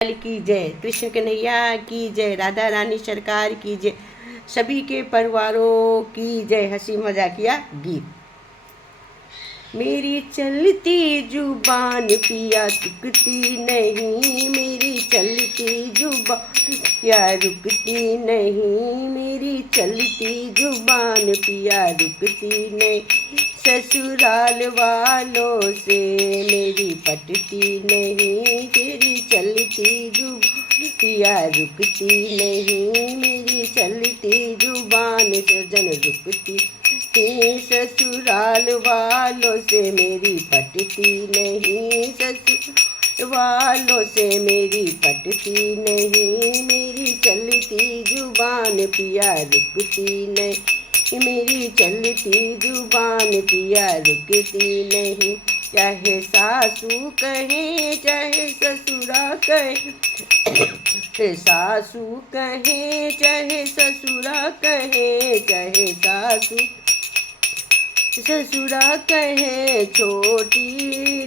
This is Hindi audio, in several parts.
की जय, कृष्ण कन्हैया की जय, राधा रानी सरकार की जय, सभी के परिवारों की जय। हंसी मजाकिया गीत। मेरी चलती जुबान पिया रुकती नहीं, मेरी चलती जुबान पिया रुकती नहीं, मेरी चलती जुबान पिया रुकती नहीं। ससुराल वालों से मेरी पटती नहीं, तेरी चलती जुबान पिया रुकती नहीं, मेरी चलती जुबान सजन रुकती नहीं। ससुराल वालों से मेरी पटती नहीं, ससुराल वालों से मेरी पटती नहीं, मेरी चलती जुबान पिया रुकती नहीं, मेरी चलती जुबान पिया रुकती नहीं। चाहे सासू कहे चाहे ससुरा कहे, सासू कहे चाहे ससुरा कहे, चाहे सासू ससुरा कहे, छोटी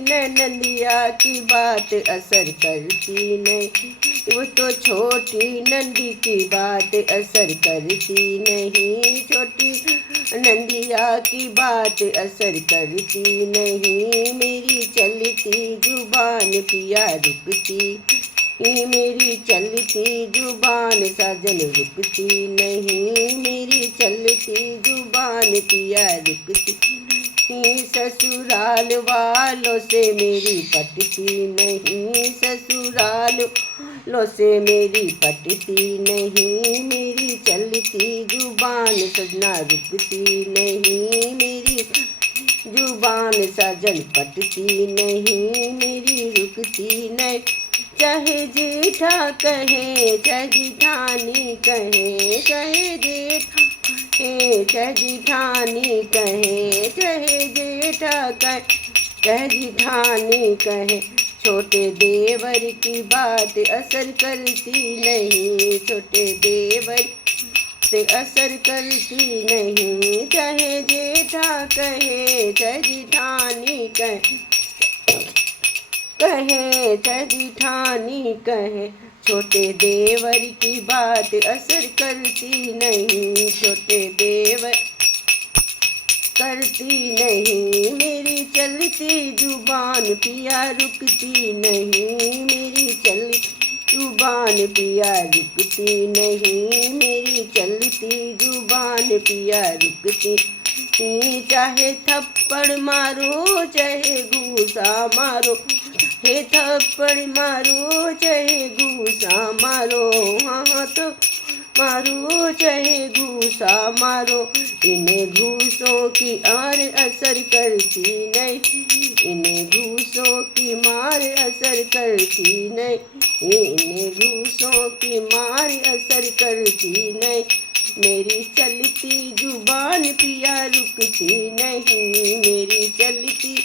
नंदिया की बात असर करती नहीं, वो तो छोटी नंदी की बात असर करती नहीं, छोटी नंदिया की बात असर करती नहीं। मेरी चलती जुबान पिया रुकती, मेरी चलती जुबान साजन रुकती नहीं, मेरी चलती जुबान पिया रुकती नहीं। ससुराल वालों से मेरी पटती नहीं, ससुराल वालों से मेरी पटती नहीं, मेरी चलती जुबान सजना रुकती नहीं, मेरी जुबान साजन पटती नहीं, मेरी रुकती नहीं। चाहे जेठा कहे चाहे जिठानी कहे, चाहे जेठा कहे चाहे जिठानी कहे, चाहे जेठा कहे चाहे जिठानी कहे, छोटे देवर की बात असर करती नहीं, छोटे देवर से असर करती नहीं। चाहे जेठा कहे चाहे जिठानी कहे, चाहे जिठानी कहे, छोटे देवर की बात असर करती नहीं, छोटे देवर करती नहीं। मेरी चलती जुबान पिया रुकती नहीं, मेरी चलती जुबान पिया रुकती नहीं, मेरी चलती जुबान पिया रुकती। चाहे थप्पड़ मारो चाहे घूसा मारो, हे थप्पड़ मारो चाहे घूसा मारो, हाँ तो मारो चाहे घूसा मारो, इन्हें घूसों की आर असर करती नहीं, इन्हें घूसों की मार असर करती नहीं, इन्हें घूसों की मार असर करती नहीं। मेरी चलती जुबान पिया रुकती नहीं, मेरी चलती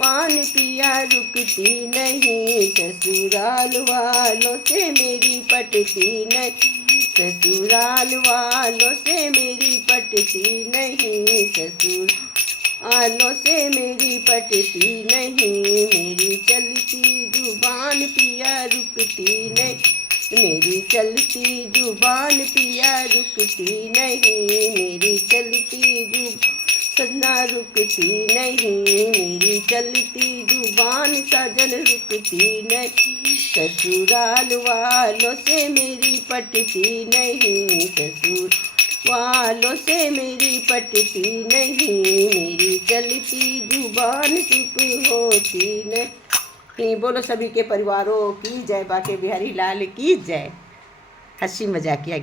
मान पिया रुकती नहीं। ससुराल वालों से मेरी पटती नहीं, ससुराल वालों से मेरी पटती नहीं, ससुर वालों से मेरी पटती नहीं। मेरी चलती जुबान पिया रुकती नहीं, मेरी चलती जुबान पिया रुकती नहीं, मेरी चलती जुबान सजना रुकती नहीं, मेरी चलती जुबान साजन रुकती नहीं। ससुराल वालों से मेरी पटती नहीं, ससुर वालों से मेरी पटती नहीं, मेरी चलती जुबान चुप होती नहीं। बोलो सभी के परिवारों की जय, बाके बिहारी लाल की जय। हंसी मजाकिया।